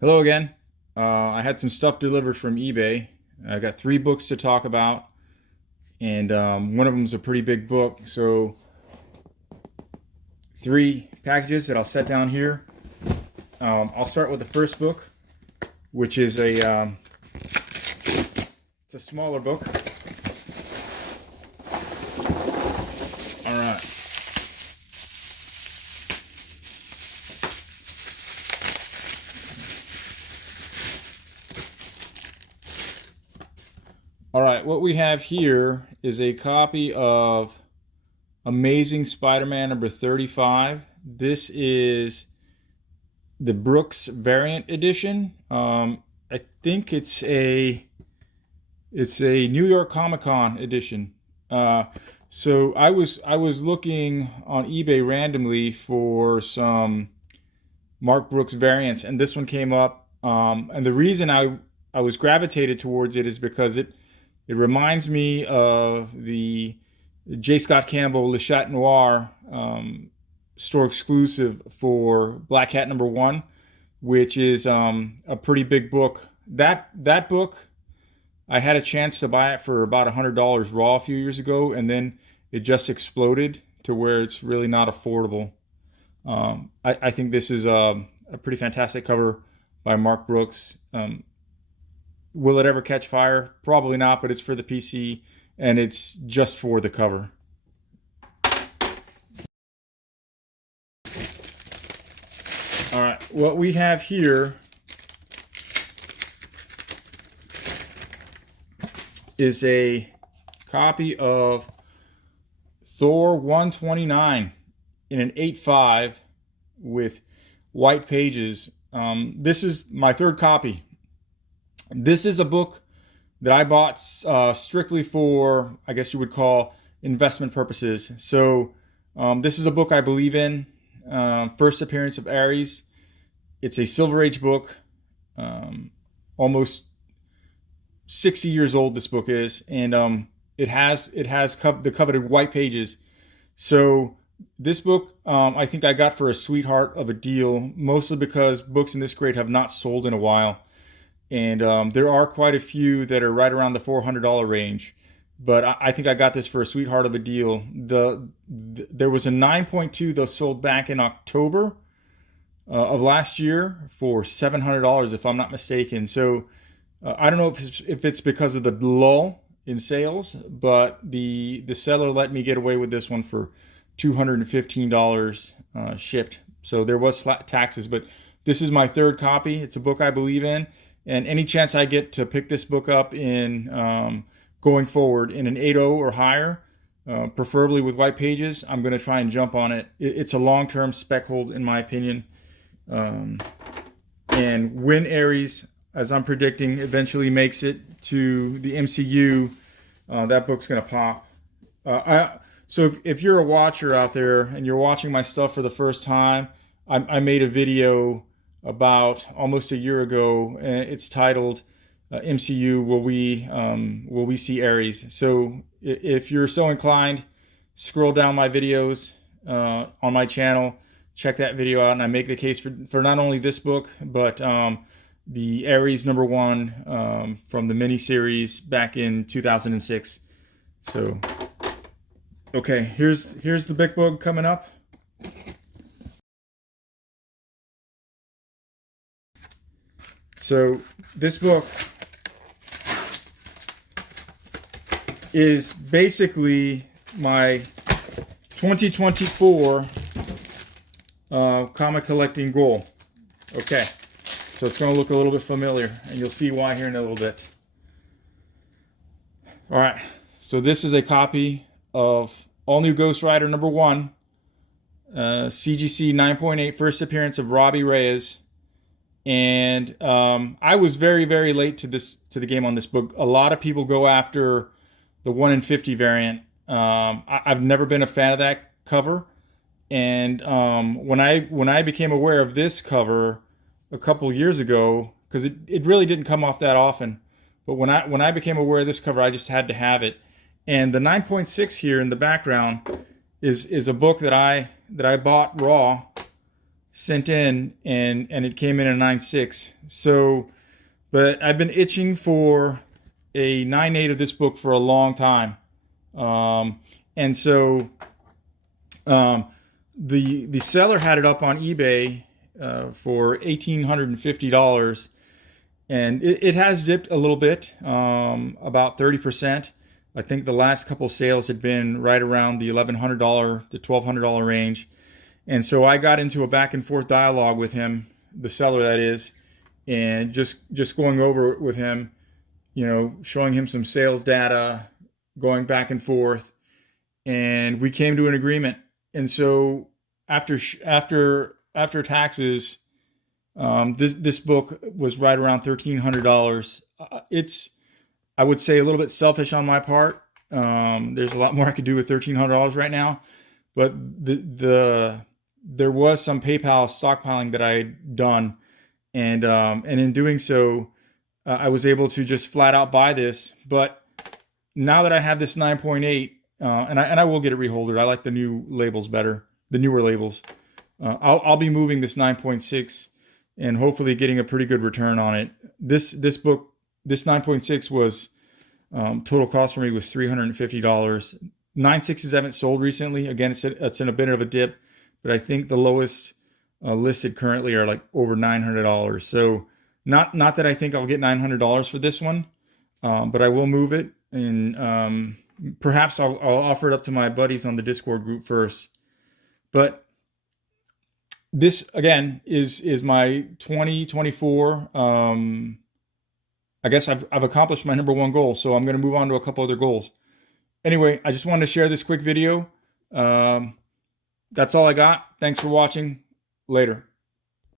Hello again. I had some stuff delivered from eBay. I got 3 books to talk about, and one of them is a pretty big book. So 3 packages that I'll set down here. I'll start with the first book, which is it's a smaller book. All right. All right, what we have here is a copy of Amazing Spider-Man number 35. This is the Brooks variant edition. I think it's a New York Comic Con edition. So I was looking on eBay randomly for some Mark Brooks variants, and this one came up. And the reason I was gravitated towards it is because it reminds me of the J. Scott Campbell Le Chat Noir store exclusive for Black Hat number 1, which is a pretty big book. That book, I had a chance to buy it for about $100 raw a few years ago, and then it just exploded to where it's really not affordable. I think this is a pretty fantastic cover by Mark Brooks. Will it ever catch fire? Probably not, but it's for the PC, and it's just for the cover. All right, what we have here is a copy of Thor 129 in an 8.5 with white pages. This is my third copy. This is a book that I bought strictly for, I guess you would call, investment purposes. So this is a book I believe in. First appearance of Ares. It's a Silver Age book. Almost 60 years old this book is, and it has the coveted white pages. So this book I think I got for a sweetheart of a deal, mostly because books in this grade have not sold in a while. And there are quite a few that are right around the $400 range. But I think I got this for a sweetheart of a deal. There was a 9.2 that sold back in October of last year for $700, if I'm not mistaken. So I don't know if it's because of the lull in sales, but the seller let me get away with this one for $215 shipped. So there was taxes, but this is my third copy. It's a book I believe in. And any chance I get to pick this book up in going forward in an 8.0 or higher, preferably with white pages, I'm going to try and jump on it. It's a long-term spec hold, in my opinion. And when Ares, as I'm predicting, eventually makes it to the MCU, that book's going to pop. So if you're a watcher out there and you're watching my stuff for the first time, I made a video about almost a year ago. It's titled MCU Will We See Ares? So if you're so inclined, scroll down my videos on my channel, check that video out, and I make the case for not only this book but the Ares number 1 from the miniseries back in 2006. So okay, here's the big book coming up. So this book is basically my 2024 comic collecting goal. Okay, so it's going to look a little bit familiar, and you'll see why here in a little bit. All right, so this is a copy of All New Ghost Rider number 1, CGC 9.8, first appearance of Robbie Reyes. And I was very, very late to the game on this book. A lot of people go after the 1 in 50 variant. I've never been a fan of that cover. And when I became aware of this cover a couple years ago, because it really didn't come off that often, but when I became aware of this cover, I just had to have it. And the 9.6 here in the background is a book that I bought raw sent in, and it came in a 9.6. So, but I've been itching for a 9.8 of this book for a long time. And so the seller had it up on eBay for $1,850, and it has dipped a little bit, about 30%. I think the last couple sales had been right around the $1,100 to $1,200 range. And so I got into a back and forth dialogue with him, the seller that is, and just going over it with him, showing him some sales data, going back and forth, and we came to an agreement. And so after taxes, this book was right around $1,300. It's, I would say, a little bit selfish on my part. There's a lot more I could do with $1,300 right now, but there was some PayPal stockpiling that I had done, and in doing so, I was able to just flat out buy this. But now that I have this 9.8, and I will get it reholdered. I like the new labels better, the newer labels. I'll be moving this 9.6 and hopefully getting a pretty good return on it. This book, this 9.6 was total cost for me was $350. 9.6s haven't sold recently. Again, it's in a bit of a dip, but I think the lowest listed currently are like over $900. So not that I think I'll get $900 for this one, but I will move it, and perhaps I'll offer it up to my buddies on the Discord group first. But this again is my 2024. I guess I've accomplished my number one goal, so I'm going to move on to a couple other goals. Anyway, I just wanted to share this quick video. That's all I got. Thanks for watching. Later.